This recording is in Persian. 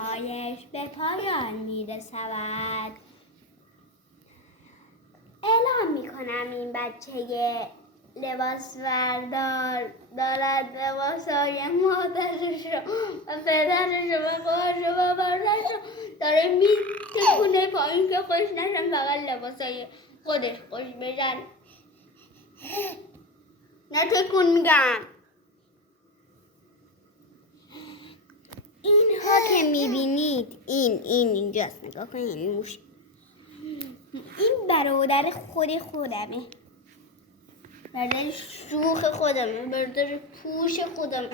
نمایش به پایان میرسود. اعلام میکنم این بچه لباس بردار دارد لباسای مادرش و پدرش و خواهرش و برادرش داره میتکونه پایین که خوش نشن، فقط لباسای خودش خوش بشن. نتکون میگم. اینها که میبینید این اینجاست، نگاه کنید. این موش، این برادر خودمه، برادر شوخ خودمه، برادر پوش خودمه.